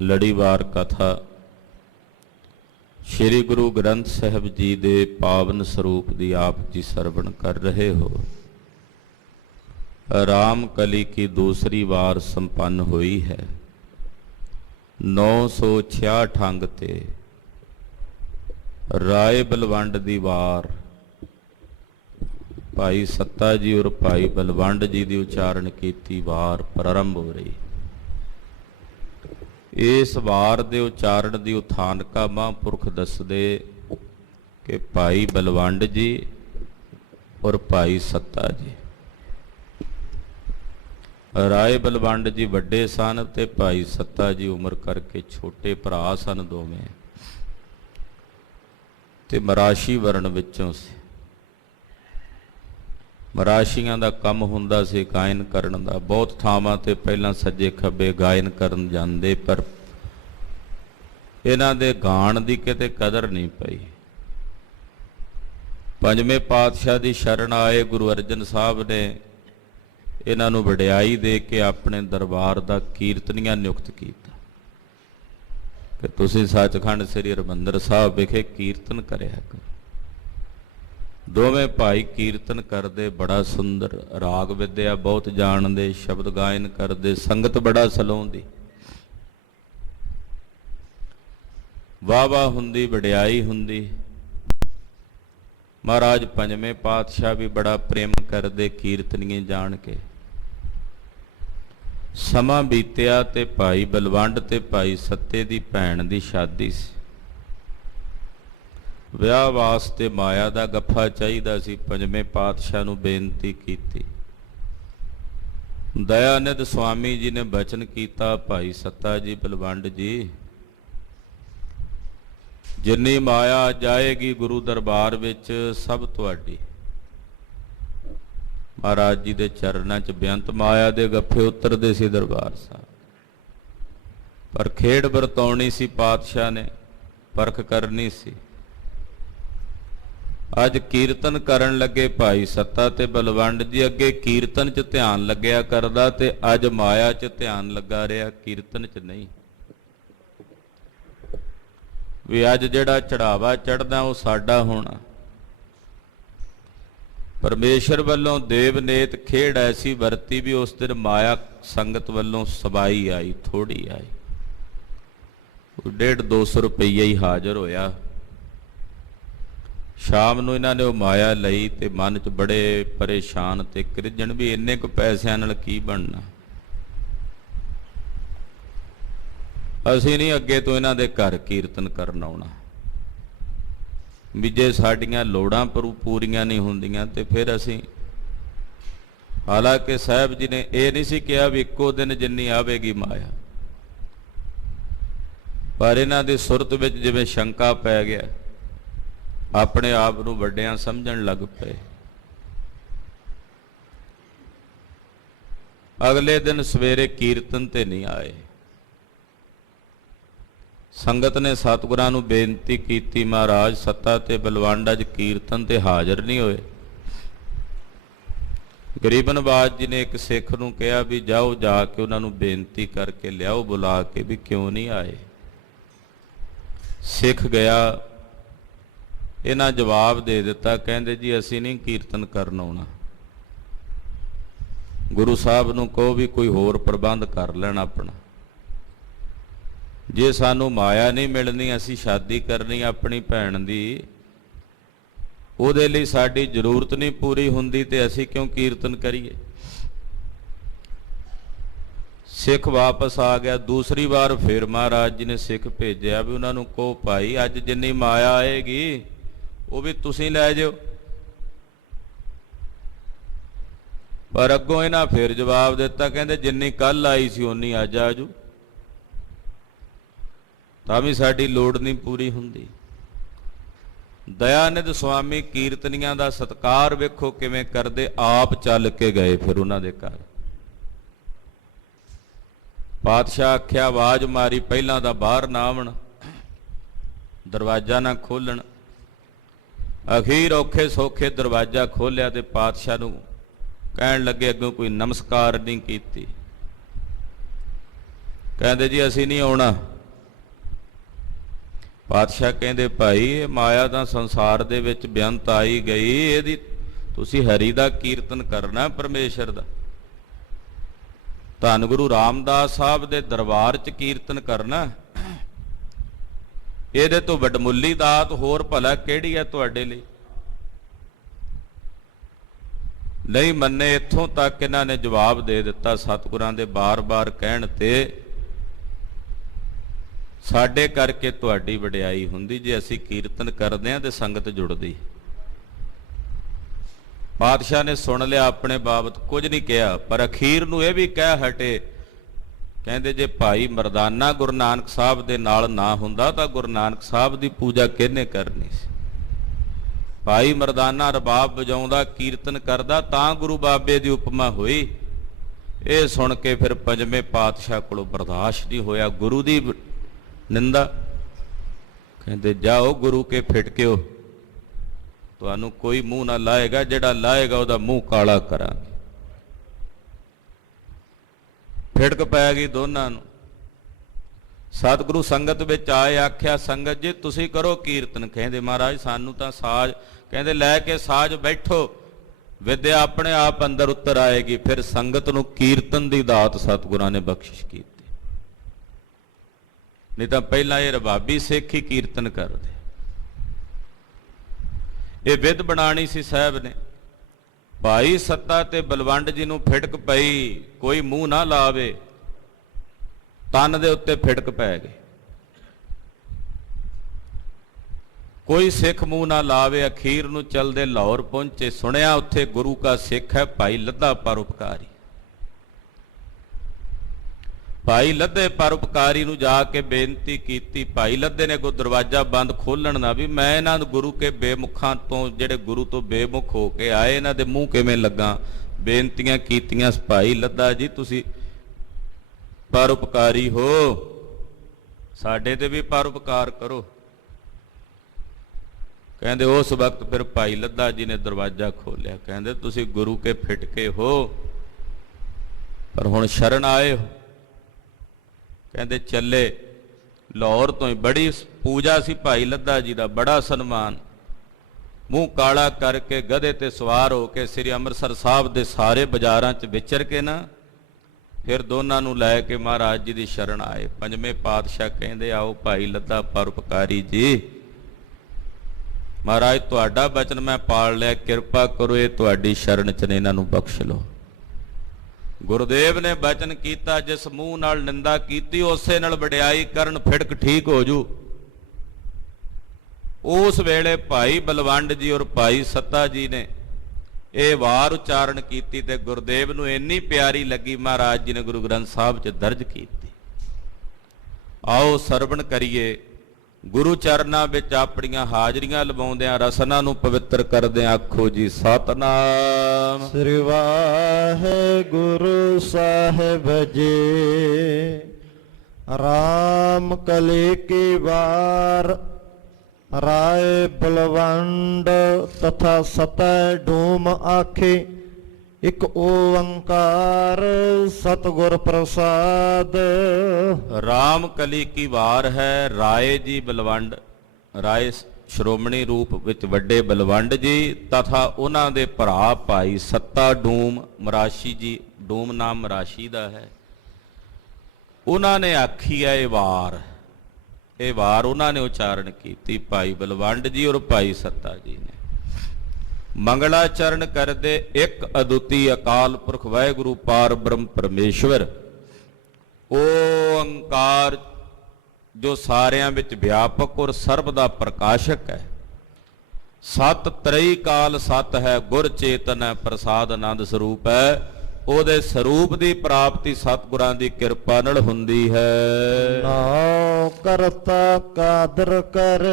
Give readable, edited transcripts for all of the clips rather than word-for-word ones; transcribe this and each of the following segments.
ਲੜੀਵਾਰ ਕਥਾ श्री गुरु ग्रंथ साहिब जी दे पावन स्वरूप की आप जी सरवण कर रहे हो। राम कली की दूसरी वार संपन्न हुई है। 966 अंग ते राय बलवंड दी वार भाई सत्ता जी और भाई बलवंड जी की उचारण की वार प्रारंभ हो रही। इस वार दे उचारण की उथानका महापुरख दसदे कि भाई बलवंड जी और भाई सत्ता जी। राय बलवंड जी वड्डे सन ते भाई सत्ता जी उम्र करके छोटे भरा सन दोवें ते मराशी वर्ण विचों सी। मराशियां दा कम हुंदा सी गायन करन दा। बहुत थावां ते पहलां सज्जे खब्बे गायन करन जांदे पर इन्हां दे गाण दी किते कदर नहीं पई। पंजवें पातशाह दी शरण आए गुरु अर्जन साहब ने इन्हां नूं वडियाई दे के अपने दरबार दा कीर्तनिया नियुक्त कीता कि तुसीं सचखंड श्री हरमंदर साहब विखे कीर्तन करिया करो। दोवें भाई कीर्तन करते, बड़ा सुंदर राग विद्या बहुत जानते, शब्द गायन करते, संगत बड़ा सलाउंदी, वाह वाह हुंदी, वडियाई हुंदी। महाराज पंजवें पातशाह भी बड़ा प्रेम करते कीर्तनीए जान के। समा बीतिया ते भाई बलवंड ते भाई सत्ते दी भैन दी शादी सी। विआह वास्ते माया दा गफ्फा चाहिदा सी। पंजवें पातशाह नूं बेनती कीती। दयानिध स्वामी जी ने बचन कीता, भाई सत्ता जी बलवंड जी जिन्नी माया जाएगी गुरु दरबार विच सब तुहाडी। महाराज जी दे चरणां च बेअंत माया दे गफ्फे उतरदे सी दरबार साहब। पर खेड़ वरताउणी सी पातशाह ने, परख करनी सी। अज कीर्तन करन लगे भाई सत्ता ते बलवंड जी। अगे कीर्तन च ध्यान लग्या करदा ते अज माया च ध्यान लगा रहा, कीर्तन च नहीं। भी अज जिहड़ा चढ़ावा चढ़दा वो साडा होना। परमेश्वर वल्लों देवनेत खेड़ ऐसी वरती भी उस दिन माया संगत वल्लों सबाई आई, थोड़ी आई। 150-200 रुपया ही हाजिर होया। शाम नूं इन्हां ने वो माया लई ते मन च बड़े परेशान ते क्रिजण भी इन्ने को पैसिਆਂ नाल की बनना। असीं नहीं अगे तो इन्हां दे घर कीर्तन करन आउणा। भी जे साडीआं लोड़ां पूरीआं नहीं हुंदियां ते फिर असीं, हालांकि साहब जी ने ये नहीं सी कहा भी इक्को दिन जिन्नी आवेगी माया, पर इन्हां दी सुरत विच जिवें शंका पै गया, अपने आप नूं वड्डियां समझण लग पे। अगले दिन सवेरे कीर्तन ते नहीं आए। संगत ने सतगुरां नूं बेनती कीती, महाराज सत्ता ते बलवंड अज कीर्तन ते हाजिर नहीं होए। गरीब नवाज जी ने एक सिख नूं कहा भी जाओ जाके उन्हां नूं बेनती करके लियाओ बुला के भी क्यों नहीं आए। सिख गया, इन्हां जवाब दे दिता, कहंदे जी असीं नहीं कीर्तन करन आउणा। गुरु साहब नूं कहो भी कोई होर प्रबंध कर लैण अपना। जे सानू माया नहीं मिलनी, असीं शादी करनी अपनी भैन दी, उहदे लई साडी जरूरत नहीं पूरी हुंदी ते असीं क्यों कीर्तन करिए। सिख वापस आ गया। दूसरी बार फिर महाराज जी ने सिख भेजिया भी उन्हां नूं कहो भाई अज जिन्नी माया आएगी वो भी तुसीं लै जाओ। पर अगों इन्हां फिर जवाब दिता, कहंदे जिन्नी कल आई सी उन्नी अज आ जू, तां भी साडी लोड़ नहीं पूरी हुंदी। दयानिध स्वामी कीर्तनियां दा सत्कार वेखो किवें करदे, आप चल के गए फिर उन्हां दे घर। पातशाह आख्या आवाज मारी, पहलां दा बाहर ना आवन, दरवाजा ना खोलण। अखीर औखे सौखे दरवाजा खोलिया ते पातशाह नूं कहण लगे अगों कोई नमस्कार नहीं कीती। ਕਹਿੰਦੇ ਜੀ ਅਸੀਂ ਨਹੀਂ ਆਉਣਾ। ਪਾਤਸ਼ਾਹ ਕਹਿੰਦੇ ਭਾਈ ਇਹ ਮਾਇਆ ਤਾਂ ਸੰਸਾਰ ਦੇ ਵਿੱਚ ਬੇਅੰਤ ਆਈ ਗਈ, ਇਹਦੀ ਤੁਸੀਂ ਹਰੀ ਦਾ ਕੀਰਤਨ ਕਰਨਾ, ਪਰਮੇਸ਼ਰ ਦਾ। ਧੰਨ ਗੁਰੂ ਰਾਮਦਾਸ ਸਾਹਿਬ ਦੇ ਦਰਬਾਰ 'ਚ ਕੀਰਤਨ ਕਰਨਾ, ਇਹਦੇ ਤੋਂ ਵੱਡਮੁੱਲੀ ਦਾਤ ਹੋਰ ਭਲਾ ਕਿਹੜੀ ਹੈ ਤੁਹਾਡੇ ਲਈ। ਨਹੀਂ ਮੰਨੇ। ਇੱਥੋਂ ਤੱਕ ਇਹਨਾਂ ਨੇ ਜਵਾਬ ਦੇ ਦਿੱਤਾ ਸਤਿਗੁਰਾਂ ਦੇ ਬਾਰ-ਬਾਰ ਕਹਿਣ ਤੇ, ਸਾਡੇ ਕਰਕੇ ਤੁਹਾਡੀ ਵਡਿਆਈ ਹੁੰਦੀ, ਜੇ ਅਸੀਂ ਕੀਰਤਨ ਕਰਦੇ ਹਾਂ ਤੇ ਸੰਗਤ ਜੁੜਦੀ। ਪਾਤਸ਼ਾਹ ਨੇ ਸੁਣ ਲਿਆ, ਆਪਣੇ ਬਾਬਤ ਕੁਝ ਨਹੀਂ ਕਿਹਾ, ਪਰ ਅਖੀਰ ਨੂੰ ਇਹ ਵੀ ਕਹਿ ਹਟੇ, ਕਹਿੰਦੇ ਜੇ ਭਾਈ ਮਰਦਾਨਾ ਗੁਰੂ ਨਾਨਕ ਸਾਹਿਬ ਦੇ ਨਾਲ ਨਾ ਹੁੰਦਾ ਤਾਂ ਗੁਰੂ ਨਾਨਕ ਸਾਹਿਬ ਦੀ ਪੂਜਾ ਕਿਹਨੇ ਕਰਨੀ ਸੀ। ਭਾਈ ਮਰਦਾਨਾ ਰਬਾਬ ਵਜਾਉਂਦਾ, ਕੀਰਤਨ ਕਰਦਾ, ਤਾਂ ਗੁਰੂ ਬਾਬੇ ਦੀ ਉਪਮਾ ਹੋਈ। ਇਹ ਸੁਣ ਕੇ ਫਿਰ ਪੰਜਵੇਂ ਪਾਤਸ਼ਾਹ ਕੋਲੋਂ ਬਰਦਾਸ਼ਤ ਨਹੀਂ ਹੋਇਆ, ਗੁਰੂ ਦੀ ਨਿੰਦਾ। ਕਹਿੰਦੇ ਜਾਓ ਗੁਰੂ ਕੇ ਫਿਟਕਿਓ, ਤੁਹਾਨੂੰ ਕੋਈ ਮੂੰਹ ਨਾ ਲਾਏਗਾ, ਜਿਹੜਾ ਲਾਏਗਾ ਉਹਦਾ ਮੂੰਹ ਕਾਲਾ ਕਰਾਂਗੇ। ਫਿਟਕ ਪੈ ਗਈ ਦੋਨਾਂ ਨੂੰ। ਸਤਿਗੁਰੂ ਸੰਗਤ ਵਿੱਚ ਆਏ, ਆਖਿਆ ਸੰਗਤ ਜੀ ਤੁਸੀਂ ਕਰੋ ਕੀਰਤਨ। ਕਹਿੰਦੇ ਮਹਾਰਾਜ ਸਾਨੂੰ ਤਾਂ ਸਾਜ਼, ਕਹਿੰਦੇ ਲੈ ਕੇ ਸਾਜ਼ ਬੈਠੋ, ਵਿਦਿਆ ਆਪਣੇ ਆਪ ਅੰਦਰ ਉਤਰ ਆਏਗੀ। ਫਿਰ ਸੰਗਤ ਨੂੰ ਕੀਰਤਨ ਦੀ ਦਾਤ ਸਤਿਗੁਰਾਂ ਨੇ ਬਖਸ਼ਿਸ਼ ਕੀਤੀ। ਨਹੀਂ ਤਾਂ ਪਹਿਲਾਂ ਇਹ ਰਬਾਬੀ ਸਿੱਖ ਹੀ ਕੀਰਤਨ ਕਰਦੇ। ਇਹ ਵਿਧ ਬਣਾਣੀ ਸੀ ਸਾਹਿਬ ਨੇ। ਭਾਈ ਸੱਤਾ ਤੇ ਬਲਵੰਡ ਜੀ ਨੂੰ ਫਿਟਕ ਪਈ, ਕੋਈ ਮੂੰਹ ਨਾ ਲਾਵੇ, ਤਨ ਦੇ ਉੱਤੇ ਫਿਟਕ ਪੈ ਗਈ। ਕੋਈ ਸਿੱਖ ਮੂੰਹ ਨਾ ਲਾਵੇ। ਅਖੀਰ ਨੂੰ ਚਲਦੇ ਲਾਹੌਰ ਪਹੁੰਚੇ, ਸੁਣਿਆ ਉੱਥੇ ਗੁਰੂ ਕਾ ਸਿੱਖ ਹੈ ਭਾਈ ਲੱਧਾ ਪਰਉਪਕਾਰੀ। ਭਾਈ ਲੱਧੇ ਪਰਉਪਕਾਰੀ ਨੂੰ ਜਾ ਕੇ ਬੇਨਤੀ ਕੀਤੀ। ਭਾਈ ਲੱਧੇ ਨੇ ਅੱਗੋਂ ਦਰਵਾਜ਼ਾ ਬੰਦ ਖੋਲਣ ਦਾ, ਵੀ ਮੈਂ ਇਹਨਾਂ ਗੁਰੂ ਕੇ ਬੇਮੁਖਾਂ ਤੋਂ, ਜਿਹੜੇ ਗੁਰੂ ਤੋਂ ਬੇਮੁਖ ਹੋ ਕੇ ਆਏ, ਇਹਨਾਂ ਦੇ ਮੂੰਹ ਕਿਵੇਂ ਲੱਗਾ। ਬੇਨਤੀਆਂ ਕੀਤੀਆਂ, ਭਾਈ ਲੱਧਾ ਜੀ ਤੁਸੀਂ ਪਰਉਪਕਾਰੀ ਹੋ, ਸਾਡੇ ਤੇ ਵੀ ਪਰਉਪਕਾਰ ਕਰੋ। ਕਹਿੰਦੇ ਉਸ ਵਕਤ ਫਿਰ ਭਾਈ ਲੱਧਾ ਜੀ ਨੇ ਦਰਵਾਜ਼ਾ ਖੋਲਿਆ। ਕਹਿੰਦੇ ਤੁਸੀਂ ਗੁਰੂ ਕੇ ਫਿਟਕੇ ਹੋ, ਪਰ ਹੁਣ ਸ਼ਰਨ ਆਏ ਹੋ। ਕਹਿੰਦੇ ਚੱਲੇ ਲਾਹੌਰ ਤੋਂ ਹੀ, ਬੜੀ ਪੂਜਾ ਸੀ ਭਾਈ ਲੱਧਾ ਜੀ ਦਾ, ਬੜਾ ਸਨਮਾਨ। ਮੂੰਹ ਕਾਲਾ ਕਰਕੇ ਗਧੇ ਤੇ ਸਵਾਰ ਹੋ ਕੇ ਸ੍ਰੀ ਅੰਮ੍ਰਿਤਸਰ ਸਾਹਿਬ ਦੇ ਸਾਰੇ ਬਾਜ਼ਾਰਾਂ 'ਚ ਵਿਚਰ ਕੇ ਨਾ, ਫਿਰ ਦੋਨਾਂ ਨੂੰ ਲੈ ਕੇ ਮਹਾਰਾਜ ਜੀ ਦੀ ਸ਼ਰਨ ਆਏ। ਪੰਜਵੇਂ ਪਾਤਸ਼ਾਹ ਕਹਿੰਦੇ ਆਓ ਭਾਈ ਲੱਧਾ ਪਰਉਪਕਾਰੀ ਜੀ, ਮਹਾਰਾਜ ਤੁਹਾਡਾ ਬਚਨ ਮੈਂ ਪਾਲ ਲਿਆ, ਕਿਰਪਾ ਕਰੋ ਇਹ ਤੁਹਾਡੀ ਸ਼ਰਨ 'ਚ ਨੇ, ਇਹਨਾਂ ਨੂੰ ਬਖਸ਼ ਲਓ। ਗੁਰਦੇਵ ਨੇ ਬਚਨ ਕੀਤਾ, ਜਿਸ ਮੂੰਹ ਨਾਲ ਨਿੰਦਾ ਕੀਤੀ ਉਸੇ ਨਾਲ ਵਡਿਆਈ ਕਰਨ, ਫਿਟਕ ਠੀਕ ਹੋ ਜੂ। ਉਸ ਵੇਲੇ ਭਾਈ ਬਲਵੰਡ ਜੀ ਔਰ ਭਾਈ ਸੱਤਾ ਜੀ ਨੇ ਇਹ ਵਾਰ ਉਚਾਰਨ ਕੀਤੀ ਤੇ ਗੁਰਦੇਵ ਨੂੰ ਇੰਨੀ ਪਿਆਰੀ ਲੱਗੀ, ਮਹਾਰਾਜ ਜੀ ਨੇ ਗੁਰੂ ਗ੍ਰੰਥ ਸਾਹਿਬ 'ਚ ਦਰਜ ਕੀਤੀ। ਆਓ ਸਰਵਣ ਕਰੀਏ। ਗੁਰੂ ਚਰਨਾਂ ਵਿੱਚ ਆਪਣੀਆਂ ਹਾਜ਼ਰੀਆਂ ਲਵਾਉਂਦਿਆਂ ਰਸਨਾ ਨੂੰ ਪਵਿੱਤਰ ਕਰਦਿਆਂ ਆਖੋ ਜੀ ਸਤਿਨਾਮ ਸ੍ਰੀ ਵਾਹਿਗੁਰੂ ਸਾਹਿਬ ਜੀ। ਰਾਮ ਕਲੀ ਕੀ ਵਾਰ ਰਾਏ ਬਲਵੰਡ ਤਥਾ ਸਤੈ ਡੂਮ ਆਖੇ, ਇਕ ਓੰਕਾਰ ਸਤਿਗੁਰ ਪ੍ਰਸਾਦ। ਰਾਮ ਕਲੀ ਕੀ ਵਾਰ ਹੈ। ਰਾਏ ਜੀ ਬਲਵੰਡ, ਰਾਏ ਸ਼੍ਰੋਮਣੀ ਰੂਪ ਵਿੱਚ ਵੱਡੇ ਬਲਵੰਡ ਜੀ ਤਥਾ ਉਹਨਾਂ ਦੇ ਭਰਾ ਭਾਈ ਸੱਤਾ ਡੂਮ ਮਰਾਸ਼ੀ ਜੀ, ਡੂਮ ਨਾਮ ਮਰਾਸ਼ੀ ਦਾ ਹੈ। ਉਹਨਾਂ ਨੇ ਆਖੀ ਹੈ ਇਹ ਵਾਰ, ਇਹ ਵਾਰ ਉਹਨਾਂ ਨੇ ਉਚਾਰਨ ਕੀਤੀ, ਭਾਈ ਬਲਵੰਡ ਜੀ ਔਰ ਭਾਈ ਸੱਤਾ ਜੀ ਨੇ। ਮੰਗਲਾਚਰਨ ਕਰਦੇ ਇੱਕ ਅਦੁੱਤੀ ਅਕਾਲ ਪੁਰਖ ਵਾਹਿਗੁਰੂ ਪਾਰ ਬ੍ਰਹਮ ਪਰਮੇਸ਼ਵਰ ਓੰਕਾਰ, ਜੋ ਸਾਰਿਆਂ ਵਿੱਚ ਵਿਆਪਕ ਔਰ ਸਰਬ ਦਾ ਪ੍ਰਕਾਸ਼ਕ ਹੈ। ਸਤ ਤਰਈ ਕਾਲ ਸਤ ਹੈ, ਗੁਰ ਚੇਤਨ ਹੈ, ਪ੍ਰਸਾਦ ਆਨੰਦ ਸਰੂਪ ਹੈ। ਉਹਦੇ ਸਰੂਪ ਦੀ ਪ੍ਰਾਪਤੀ ਸਤਿਗੁਰਾਂ ਦੀ ਕਿਰਪਾ ਨਾਲ ਹੁੰਦੀ ਹੈ। ਨਾਉ ਕਰਤਾ ਕਾਦਰ ਕਰ,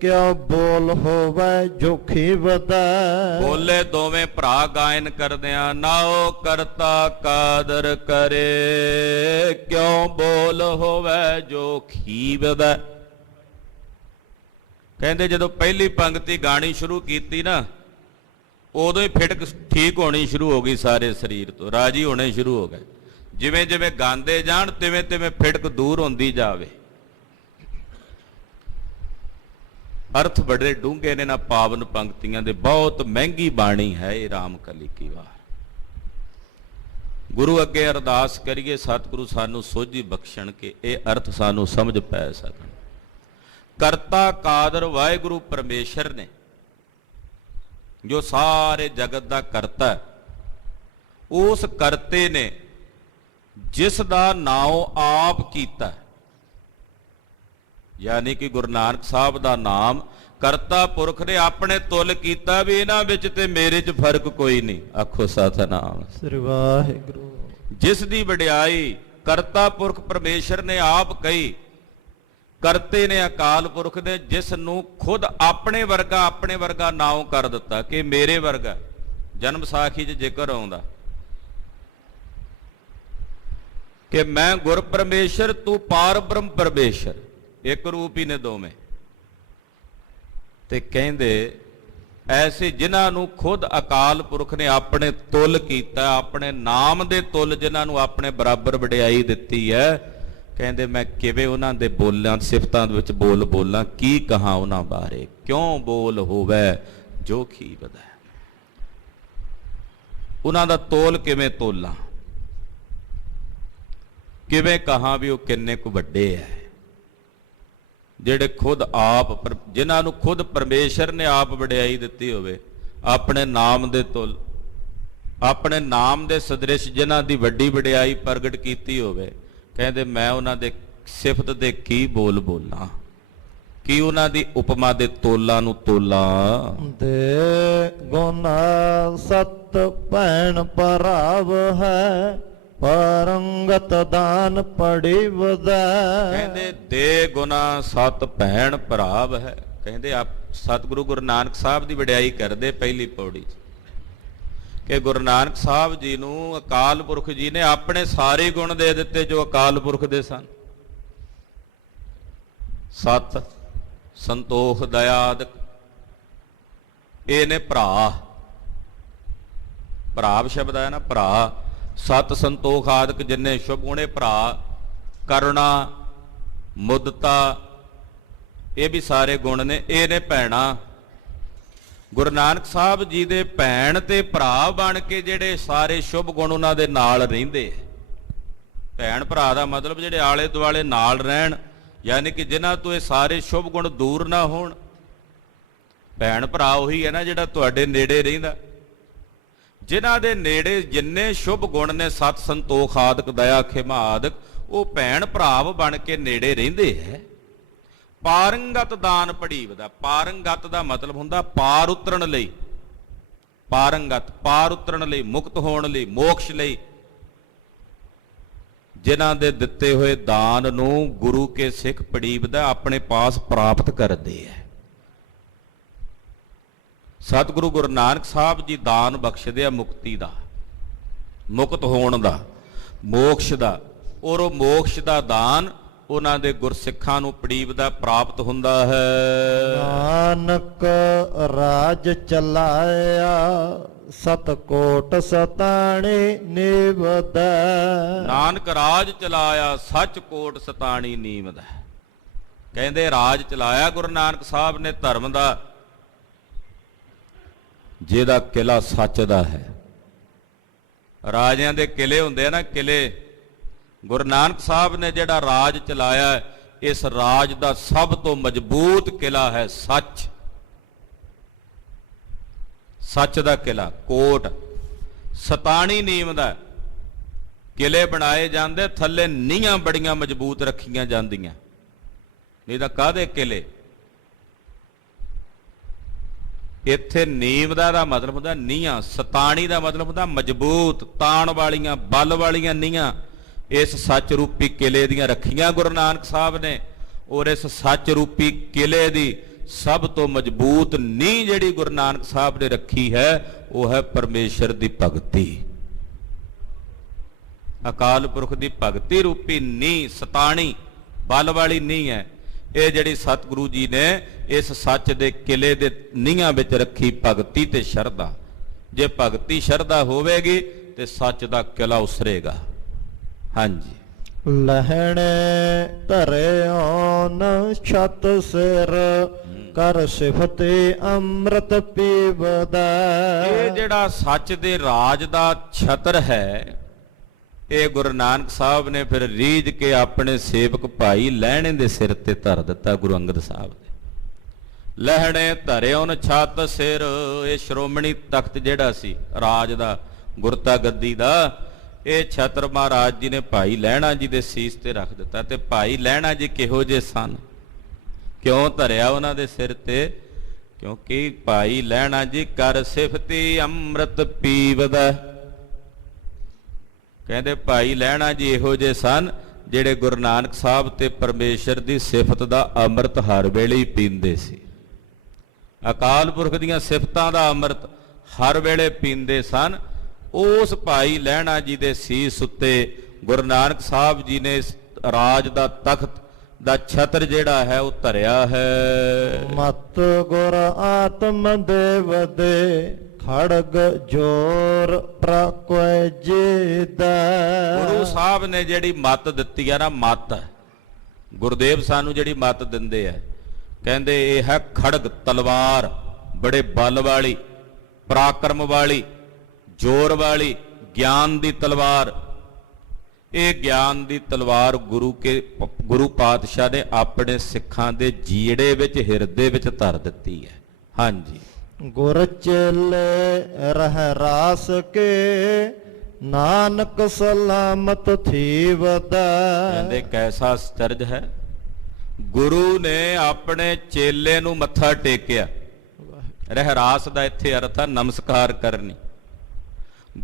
ਕਿਉ ਬੋਲ ਹੋਵੇ ਜੋਖੀ ਵਧੈ। ਬੋਲੇ ਦੋਵੇਂ ਭਰਾ ਗਾਇਨ ਕਰਦਿਆਂ, ਨਾਉ ਕਰਤਾ ਕਾਦਰ ਕਰੇ, ਕਿਉ ਬੋਲ ਹੋਵੇ ਜੋਖੀ ਵਧੈ। ਕਹਿੰਦੇ ਜਦੋਂ ਪਹਿਲੀ ਪੰਕਤੀ ਗਾਣੀ ਸ਼ੁਰੂ ਕੀਤੀ ਨਾ, ਉਦੋਂ ਹੀ ਫਿਟਕ ਠੀਕ ਹੋਣੀ ਸ਼ੁਰੂ ਹੋ ਗਈ, ਸਾਰੇ ਸਰੀਰ ਤੋਂ ਰਾਜੀ ਹੋਣੇ ਸ਼ੁਰੂ ਹੋ ਗਏ। ਜਿਵੇਂ ਜਿਵੇਂ ਗਾਉਂਦੇ ਜਾਣ ਤਿਵੇਂ ਤਿਵੇਂ ਫਿਟਕ ਦੂਰ ਹੁੰਦੀ ਜਾਵੇ। ਅਰਥ ਬੜੇ ਡੂੰਘੇ ਨੇ ਨਾ ਪਾਵਨ ਪੰਕਤੀਆਂ ਦੇ। ਬਹੁਤ ਮਹਿੰਗੀ ਬਾਣੀ ਹੈ ਇਹ ਰਾਮ ਕਲੀ ਕੀ ਵਾਰ। ਗੁਰੂ ਅੱਗੇ ਅਰਦਾਸ ਕਰੀਏ ਸਤਿਗੁਰੂ ਸਾਨੂੰ ਸੋਝੀ ਬਖਸ਼ਣ ਕੇ ਇਹ ਅਰਥ ਸਾਨੂੰ ਸਮਝ ਪੈ ਸਕਣ। ਕਰਤਾ ਕਾਦਰ ਵਾਹਿਗੁਰੂ ਪਰਮੇਸ਼ਰ ਨੇ, ਜੋ ਸਾਰੇ ਜਗਤ ਦਾ ਕਰਤਾ, ਉਸ ਕਰਤੇ ਨੇ ਜਿਸ ਦਾ ਨਾਮ ਆਪ ਕੀਤਾ, ਯਾਨੀ ਕਿ ਗੁਰੂ ਨਾਨਕ ਸਾਹਿਬ ਦਾ ਨਾਮ ਕਰਤਾ ਪੁਰਖ ਨੇ ਆਪਣੇ ਤੁਲ ਕੀਤਾ ਵੀ ਇਹਨਾਂ ਵਿੱਚ ਤੇ ਮੇਰੇ 'ਚ ਫਰਕ ਕੋਈ ਨਹੀਂ। ਆਖੋ ਸਤਿਨਾਮ ਸ੍ਰੀ ਵਾਹਿਗੁਰੂ। ਜਿਸ ਦੀ ਵਡਿਆਈ ਕਰਤਾ ਪੁਰਖ ਪਰਮੇਸ਼ਰ ਨੇ ਆਪ ਕਹੀ, ਕਰਤੇ ਨੇ ਅਕਾਲ ਪੁਰਖ ਨੇ ਜਿਸ ਨੂੰ ਖੁਦ ਆਪਣੇ ਵਰਗਾ ਨਾਮ ਕਰ ਦਿੱਤਾ ਕਿ ਮੇਰੇ ਵਰਗਾ। ਜਨਮ ਸਾਖੀ 'ਚ ਜ਼ਿਕਰ ਆਉਂਦਾ ਕਿ ਮੈਂ ਗੁਰ ਪਰਮੇਸ਼ਰ ਤੂੰ ਪਾਰ ਬ੍ਰਹਮ ਪਰਮੇਸ਼ਰ, ਇੱਕ ਰੂਪ ਹੀ ਨੇ ਦੋਵੇਂ। ਤੇ ਕਹਿੰਦੇ ਐਸੇ ਜਿਨ੍ਹਾਂ ਨੂੰ ਖੁਦ ਅਕਾਲ ਪੁਰਖ ਨੇ ਆਪਣੇ ਤੁਲ ਕੀਤਾ, ਆਪਣੇ ਨਾਮ ਦੇ ਤੁਲ ਜਿਨ੍ਹਾਂ ਨੂੰ ਆਪਣੇ ਬਰਾਬਰ ਵਡਿਆਈ ਦਿੱਤੀ ਹੈ, ਕਹਿੰਦੇ ਮੈਂ ਕਿਵੇਂ ਉਹਨਾਂ ਦੇ ਬੋਲਾਂ ਸਿਫਤਾਂ ਦੇ ਵਿੱਚ ਬੋਲਾਂ, ਕੀ ਕਹਾਂ ਉਹਨਾਂ ਬਾਰੇ, ਕਿਉਂ ਬੋਲ ਹੋਵੇ ਜੋ ਕੀ ਵਧੈ। ਉਹਨਾਂ ਦਾ ਤੋਲ ਕਿਵੇਂ ਤੋਲਾਂ, ਕਿਵੇਂ ਕਹਾਂ ਵੀ ਉਹ ਕਿੰਨੇ ਕੁ ਵੱਡੇ ਹੈ, ਜਿਹੜੇ ਖੁਦ ਆਪ ਜਿਨ੍ਹਾਂ ਨੂੰ ਖੁਦ ਪਰਮੇਸ਼ਰ ਨੇ ਆਪ ਵਡਿਆਈ ਦਿੱਤੀ ਹੋਵੇ, ਆਪਣੇ ਨਾਮ ਦੇ ਤੁਲ, ਆਪਣੇ ਨਾਮ ਦੇ ਸਦ੍ਰਿਸ਼ ਜਿਨ੍ਹਾਂ ਦੀ ਵੱਡੀ ਵਡਿਆਈ ਪ੍ਰਗਟ ਕੀਤੀ ਹੋਵੇ। ਕਹਿੰਦੇ ਮੈਂ ਉਹਨਾਂ ਦੇ ਸਿਫਤ ਦੇ ਕੀ ਬੋਲਾਂ, ਕੀ ਉਹਨਾਂ ਦੀ ਉਪਮਾ ਦੇ ਤੋਲਾਂ ਨੂੰ ਤੋਲਾਂ। ਦੇ ਗੁਣ ਸਤ ਭੈਣ ਭਰਾਵ ਹੈ, ਪਰੰਗਤ ਦਾਨ ਪੜੀ ਵਧੈ। ਕਹਿੰਦੇ ਦੇ ਗੁਣਾ ਸਤ ਭੈਣ ਭਰਾਵ ਹੈ। ਕਹਿੰਦੇ ਆਪ ਸਤਿਗੁਰੂ ਗੁਰੂ ਨਾਨਕ ਸਾਹਿਬ ਦੀ ਵਡਿਆਈ ਕਰਦੇ ਪਹਿਲੀ ਪੌੜੀ 'ਚ ਕਿ ਗੁਰੂ ਨਾਨਕ ਸਾਹਿਬ ਜੀ ਨੂੰ ਅਕਾਲ ਪੁਰਖ ਜੀ ਨੇ ਆਪਣੇ ਸਾਰੇ ਗੁਣ ਦੇ ਦਿੱਤੇ ਜੋ ਅਕਾਲ ਪੁਰਖ ਦੇ ਸਨ। ਸਤ, ਸੰਤੋਖ, ਦਇਆ ਆਦਿਕ ਇਹ ਨੇ ਭਰਾ। ਭਰਾਵ ਸ਼ਬਦ ਆਇਆ ਨਾ, ਭਰਾ। ਸਤ, ਸੰਤੋਖ ਆਦਿਕ ਜਿੰਨੇ ਸ਼ੁਭ ਗੁਣੇ ਭਰਾ, ਕਰੁਣਾ, ਮੁਦਤਾ, ਇਹ ਵੀ ਸਾਰੇ ਗੁਣ ਨੇ। ਇਹ ਨੇ ਭੈਣਾ। ਗੁਰੂ ਨਾਨਕ ਸਾਹਿਬ ਜੀ ਦੇ ਭੈਣ ਤੇ ਭਰਾ ਬਣ ਕੇ ਜਿਹੜੇ ਸਾਰੇ ਸ਼ੁਭ ਗੁਣ ਉਹਨਾਂ ਦੇ ਨਾਲ ਰਹਿੰਦੇ। ਭੈਣ ਭਰਾ ਦਾ ਮਤਲਬ ਜਿਹੜੇ ਆਲੇ ਦੁਆਲੇ ਨਾਲ ਰਹਿਣ, ਯਾਨੀ ਕਿ ਜਿਨ੍ਹਾਂ ਤੋਂ ਇਹ ਸਾਰੇ ਸ਼ੁਭ ਗੁਣ ਦੂਰ ਨਾ ਹੋਣ। ਭੈਣ ਭਰਾ ਉਹੀ ਹੈ ਨਾ ਜਿਹੜਾ ਤੁਹਾਡੇ ਨੇੜੇ ਰਹਿੰਦਾ, ਜਿਨ੍ਹਾਂ ਦੇ ਨੇੜੇ ਜਿੰਨੇ ਸ਼ੁਭ ਗੁਣ ਨੇ, ਸਤ, ਸੰਤੋਖ ਆਦਿਕ, ਦਇਆ, ਖਿਮਾ ਆਦਿਕ, ਉਹ ਭੈਣ ਭਰਾਵ ਬਣ ਕੇ ਨੇੜੇ ਰਹਿੰਦੇ ਹੈ। ਪਾਰੰਗਤ ਦਾਨ ਪੜੀਵਦਾ। ਪਾਰੰਗਤ ਦਾ ਮਤਲਬ ਹੁੰਦਾ ਪਾਰ ਉਤਰਨ ਲਈ। ਪਾਰੰਗਤ, ਪਾਰ ਉਤਰਨ ਲਈ, ਮੁਕਤ ਹੋਣ ਲਈ, ਮੋਕਸ਼ ਲਈ। ਜਿਨ੍ਹਾਂ ਦੇ ਦਿੱਤੇ ਹੋਏ ਦਾਨ ਨੂੰ ਗੁਰੂ ਕੇ ਸਿੱਖ ਪੜੀਵਦਾ ਆਪਣੇ ਪਾਸ ਪ੍ਰਾਪਤ ਕਰਦੇ ਹੈ। ਸਤਿਗੁਰੂ ਗੁਰੂ ਨਾਨਕ ਸਾਹਿਬ ਜੀ ਦਾਨ ਬਖਸ਼ਦੇ ਆ ਮੁਕਤੀ ਦਾ, ਮੁਕਤ ਹੋਣ ਦਾ, ਮੋਕਸ਼ ਦਾ। ਔਰ ਉਹ ਮੋਕਸ਼ ਦਾ ਦਾਨ ਉਹਨਾਂ ਦੇ ਗੁਰਸਿੱਖਾਂ ਨੂੰ ਪੜੀਵਦਾ ਪ੍ਰਾਪਤ ਹੁੰਦਾ ਹੈ। ਨਾਨਕ ਰਾਜ ਚਲਾਇਆ, ਸਤਕੋਟ ਸਤਾਣੀ ਨੀਵਦੈ। ਨਾਨਕ ਰਾਜ ਚਲਾਇਆ, ਸੱਚ ਕੋਟ ਸਤਾਣੀ ਨੀਵਦੈ। ਕਹਿੰਦੇ ਰਾਜ ਚਲਾਇਆ ਗੁਰੂ ਨਾਨਕ ਸਾਹਿਬ ਨੇ ਧਰਮ ਦਾ, ਜਿਹਦਾ ਕਿਲਾ ਸੱਚ ਦਾ ਹੈ। ਰਾਜਿਆਂ ਦੇ ਕਿਲੇ ਹੁੰਦੇ ਆ ਨਾ, ਕਿਲੇ। ਗੁਰੂ ਨਾਨਕ ਸਾਹਿਬ ਨੇ ਜਿਹੜਾ ਰਾਜ ਚਲਾਇਆ, ਇਸ ਰਾਜ ਦਾ ਸਭ ਤੋਂ ਮਜ਼ਬੂਤ ਕਿਲਾ ਹੈ ਸੱਚ। ਸੱਚ ਦਾ ਕਿਲਾ, ਕੋਟ। ਸਤਾਣੀ ਨੀਮ ਦਾ ਕਿਲੇ ਬਣਾਏ ਜਾਂਦੇ, ਥੱਲੇ ਨੀਹਾਂ ਬੜੀਆਂ ਮਜ਼ਬੂਤ ਰੱਖੀਆਂ ਜਾਂਦੀਆਂ, ਨਹੀਂ ਤਾਂ ਕਾਹਦੇ ਕਿਲੇ। ਇੱਥੇ ਨੀਮ ਦਾ ਮਤਲਬ ਹੁੰਦਾ ਨੀਹਾਂ, ਸਤਾਣੀ ਦਾ ਮਤਲਬ ਹੁੰਦਾ ਮਜ਼ਬੂਤ, ਤਾਣ ਵਾਲੀਆਂ, ਬਲ ਵਾਲੀਆਂ ਨੀਹਾਂ। ਇਸ ਸੱਚ ਰੂਪੀ ਕਿਲੇ ਦੀਆਂ ਰੱਖੀਆਂ ਗੁਰੂ ਨਾਨਕ ਸਾਹਿਬ ਨੇ। ਔਰ ਇਸ ਸੱਚ ਰੂਪੀ ਕਿਲੇ ਦੀ ਸਭ ਤੋਂ ਮਜ਼ਬੂਤ ਨੀਂਹ ਜਿਹੜੀ ਗੁਰੂ ਨਾਨਕ ਸਾਹਿਬ ਨੇ ਰੱਖੀ ਹੈ, ਉਹ ਹੈ ਪਰਮੇਸ਼ਰ ਦੀ ਭਗਤੀ। ਅਕਾਲ ਪੁਰਖ ਦੀ ਭਗਤੀ ਰੂਪੀ ਨੀਂਹ, ਸਤਾਣੀ, ਬਲ ਵਾਲੀ ਨੀਂਹ ਹੈ। ਇਹ ਜਿਹੜੀ ਸਤਿਗੁਰੂ ਜੀ ਨੇ ਇਸ ਸੱਚ ਦੇ ਕਿਲੇ ਦੇ ਨੀਹਾਂ ਵਿੱਚ ਰੱਖੀ ਭਗਤੀ ਤੇ ਸ਼ਰਧਾ। ਜੇ ਭਗਤੀ ਸ਼ਰਧਾ ਹੋਵੇਗੀ ਤੇ ਸੱਚ ਦਾ ਕਿਲਾ ਉਸਰੇਗਾ। ਹਾਂਜੀ, ਲਹਿਣੇ ਧਰਿਓਨ ਛਤ ਸਿਰ ਕਰ ਸਿਫਤੇ ਅੰਮ੍ਰਿਤ ਪੀਵਦਾ। ਇਹ ਜਿਹੜਾ ਸੱਚ ਦੇ ਰਾਜ ਦਾ ਛਤਰ ਹੈ, ਇਹ ਗੁਰੂ ਨਾਨਕ ਸਾਹਿਬ ਨੇ ਫਿਰ ਰੀਝ ਕੇ ਆਪਣੇ ਸੇਵਕ ਭਾਈ ਲਹਿਣੇ ਦੇ ਸਿਰ ਤੇ ਧਰ ਦਿੱਤਾ। ਗੁਰੂ ਅੰਗਦ ਸਾਹਿਬ ਦੇ ਲਹਿਣੇ ਧਰਿਓਨ ਛਤ ਸਿਰ, ਇਹ ਸ਼੍ਰੋਮਣੀ ਤਖਤ ਜਿਹੜਾ ਸੀ ਰਾਜ ਦਾ, ਗੁਰਤਾ ਗੱਦੀ ਦਾ, ਇਹ ਛਤਰ ਮਹਾਰਾਜ ਜੀ ਨੇ ਭਾਈ ਲਹਿਣਾ ਜੀ ਦੇ ਸੀਸ ਤੇ ਰੱਖ ਦਿੱਤਾ। ਤੇ ਭਾਈ ਲਹਿਣਾ ਜੀ ਕਿਹੋ ਜਿਹੇ ਸਨ, ਕਿਉਂ ਧਰਿਆ ਉਹਨਾਂ ਦੇ ਸਿਰ ਤੇ? ਕਿਉਂਕਿ ਭਾਈ ਲਹਿਣਾ ਜੀ ਕਰ ਸਿਫਤੀ ਅੰਮ੍ਰਿਤ ਪੀਵਦਾ। ਕਹਿੰਦੇ ਭਾਈ ਲਹਿਣਾ ਜੀ ਇਹੋ ਜਿਹੇ ਸਨ ਜਿਹੜੇ ਗੁਰੂ ਨਾਨਕ ਸਾਹਿਬ ਤੇ ਪਰਮੇਸ਼ਰ ਦੀ ਸਿਫਤ ਦਾ ਅੰਮ੍ਰਿਤ ਹਰ ਵੇਲੇ ਹੀ ਪੀਂਦੇ ਸੀ। ਅਕਾਲ ਪੁਰਖ ਦੀਆਂ ਸਿਫਤਾਂ ਦਾ ਅੰਮ੍ਰਿਤ ਹਰ ਵੇਲੇ ਪੀਂਦੇ ਸਨ। ਉਸ ਭਾਈ ਲਹਿਣਾ ਜੀ ਦੇ ਸੀਸ ਉੱਤੇ ਗੁਰੂ ਨਾਨਕ ਸਾਹਿਬ ਜੀ ਨੇ ਰਾਜ ਦਾ ਤਖਤ ਦਾ ਛਤਰ ਜਿਹੜਾ ਹੈ ਉਹ ਧਰਿਆ ਹੈ। ਮਤ ਗੁਰ ਆਤਮ ਦੇਵ ਦੇ ਖੜਗ ਜੋਰ ਪ੍ਰਕੋਇ ਜੀਦਾ। ਗੁਰੂ ਸਾਹਿਬ ਨੇ ਜਿਹੜੀ ਮੱਤ ਦਿੱਤੀ ਆ ਨਾ, ਮੱਤ ਗੁਰਦੇਵ ਸਾਨੂੰ ਜਿਹੜੀ ਮੱਤ ਦਿੰਦੇ ਆ, ਕਹਿੰਦੇ ਇਹ ਹੈ ਖੜਗ, ਤਲਵਾਰ, ਬੜੇ ਬਲ ਵਾਲੀ, ਪਰਾਕਰਮ ਵਾਲੀ, ਜ਼ੋਰ ਵਾਲੀ, ਗਿਆਨ ਦੀ ਤਲਵਾਰ। ਇਹ ਗਿਆਨ ਦੀ ਤਲਵਾਰ ਗੁਰੂ ਪਾਤਸ਼ਾਹ ਨੇ ਆਪਣੇ ਸਿੱਖਾਂ ਦੇ ਜੀੜੇ ਵਿੱਚ, ਹਿਰਦੇ ਵਿੱਚ ਧਰ ਦਿੱਤੀ ਹੈ। ਹਾਂਜੀ, ਗੁਰ ਚੇਲੇ ਰਹਿ ਰਾਸ ਕੇ ਨਾਨਕ ਸਲਾਮਤ ਥੀਵਦਾ। ਕਹਿੰਦੇ ਕੈਸਾ ਅਚਰਜ ਹੈ, ਗੁਰੂ ਨੇ ਆਪਣੇ ਚੇਲੇ ਨੂੰ ਮੱਥਾ ਟੇਕਿਆ। ਰਹਿਰਾਸ ਦਾ ਇੱਥੇ ਅਰਥ ਹੈ ਨਮਸਕਾਰ ਕਰਨੀ।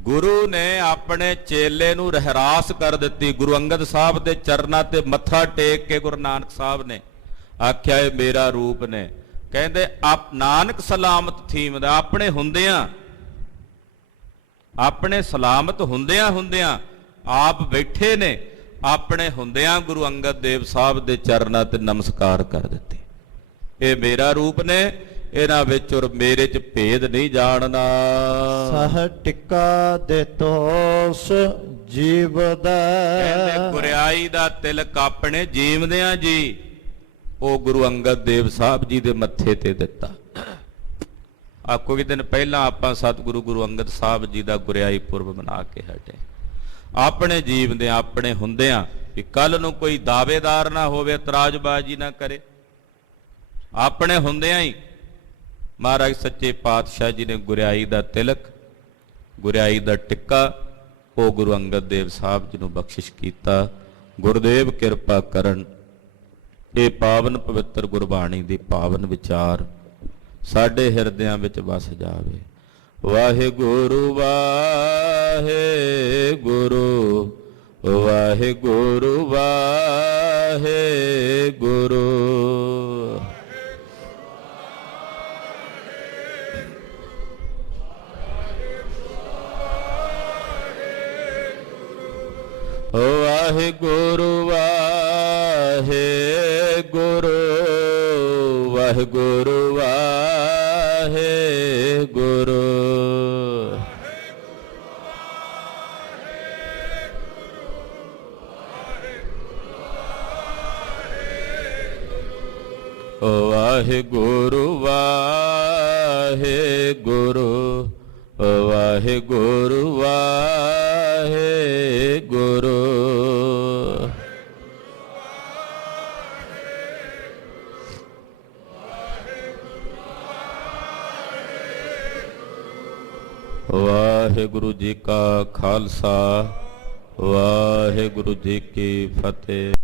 ਗੁਰੂ ਨੇ ਆਪਣੇ ਚੇਲੇ ਨੂੰ ਰਹਿਰਾਸ ਕਰ ਦਿੱਤੀ। ਗੁਰੂ ਅੰਗਦ ਸਾਹਿਬ ਦੇ ਚਰਨਾਂ ਤੇ ਮੱਥਾ ਟੇਕ ਕੇ ਗੁਰੂ ਨਾਨਕ ਸਾਹਿਬ ਨੇ ਆਖਿਆ ਇਹ ਮੇਰਾ ਰੂਪ ਨੇ। ਕਹਿੰਦੇ ਆਪ ਨਾਨਕ ਸਲਾਮਤ ਥੀਮਦਾ, ਆਪਣੇ ਹੁੰਦਿਆਂ, ਆਪਣੇ ਸਲਾਮਤ ਹੁੰਦਿਆਂ ਆਪ ਬੈਠੇ ਨੇ, ਆਪਣੇ ਹੁੰਦਿਆਂ ਗੁਰੂ ਅੰਗਦ ਦੇਵ ਸਾਹਿਬ ਦੇ ਚਰਨਾਂ ਤੇ ਨਮਸਕਾਰ ਕਰ ਦਿੱਤੇ। ਇਹ ਮੇਰਾ ਰੂਪ ਨੇ, ਇਹਨਾਂ ਵਿੱਚ ਔਰ ਮੇਰੇ ਚ ਭੇਦ ਨਹੀਂ ਜਾਣਨਾ। ਸਹ ਟਿੱਕਾ ਦੇ ਤੋਸ ਜੀਵਦਾ। ਕਹਿੰਦੇ ਗੁਰਿਆਈ ਦਾ ਤਿਲਕ ਆਪਣੇ ਜੀਵਦਿਆਂ ਜੀ ਉਹ ਗੁਰੂ ਅੰਗਦ ਦੇਵ ਸਾਹਿਬ ਜੀ ਦੇ ਮੱਥੇ ਤੇ ਦਿੱਤਾ। ਆ ਕੋਈ ਦਿਨ ਪਹਿਲਾਂ ਆਪਾਂ ਸਤਿਗੁਰੂ ਗੁਰੂ ਅੰਗਦ ਸਾਹਿਬ ਜੀ ਦਾ ਗੁਰਿਆਈ ਪੁਰਬ ਮਨਾ ਕੇ ਹਟੇ। ਆਪਣੇ ਜੀਵਦਿਆਂ, ਆਪਣੇ ਹੁੰਦਿਆਂ, ਕਿ ਕੱਲ ਨੂੰ ਕੋਈ ਦਾਅਵੇਦਾਰ ਨਾ ਹੋਵੇ, ਇਤਰਾਜ਼ਬਾਜ਼ੀ ਨਾ ਕਰੇ। ਆਪਣੇ ਹੁੰਦਿਆਂ ਹੀ ਮਹਾਰਾਜ ਸੱਚੇ ਪਾਤਸ਼ਾਹ ਜੀ ਨੇ ਗੁਰਿਆਈ ਦਾ ਤਿਲਕ, ਗੁਰਿਆਈ ਦਾ ਟਿੱਕਾ ਉਹ ਗੁਰੂ ਅੰਗਦ ਦੇਵ ਸਾਹਿਬ ਜੀ ਨੂੰ ਬਖਸ਼ਿਸ਼ ਕੀਤਾ। ਗੁਰਦੇਵ ਕਿਰਪਾ ਕਰਨ, ਇਹ ਪਾਵਨ ਪਵਿੱਤਰ ਗੁਰਬਾਣੀ ਦੀ ਪਾਵਨ ਵਿਚਾਰ ਸਾਡੇ ਹਿਰਦਿਆਂ ਵਿੱਚ ਵਸ ਜਾਵੇ। ਵਾਹਿਗੁਰੂ ਵਾਹਿਗੁਰੂ ਵਾਹਿਗੁਰੂ ਵਾਹਿਗੁਰੂ। ਵਾਹਿਗੁਰੂ ਵਾਹਿਗੁਰੂ ਵਾਹਿਗੁਰੂ ਵਾਹਿਗੁਰੂ। ਵਾਹਿਗੁਰੂ ਵਾਹਿਗੁਰੂ ਵਾਹਿਗੁਰੂ ਵਾਹਿਗੁਰੂ। ਵਾਹਿਗੁਰੂ ਜੀ ਕਾ ਖਾਲਸਾ, ਵਾਹਿਗੁਰੂ ਜੀ ਕੀ ਫਤਿਹ।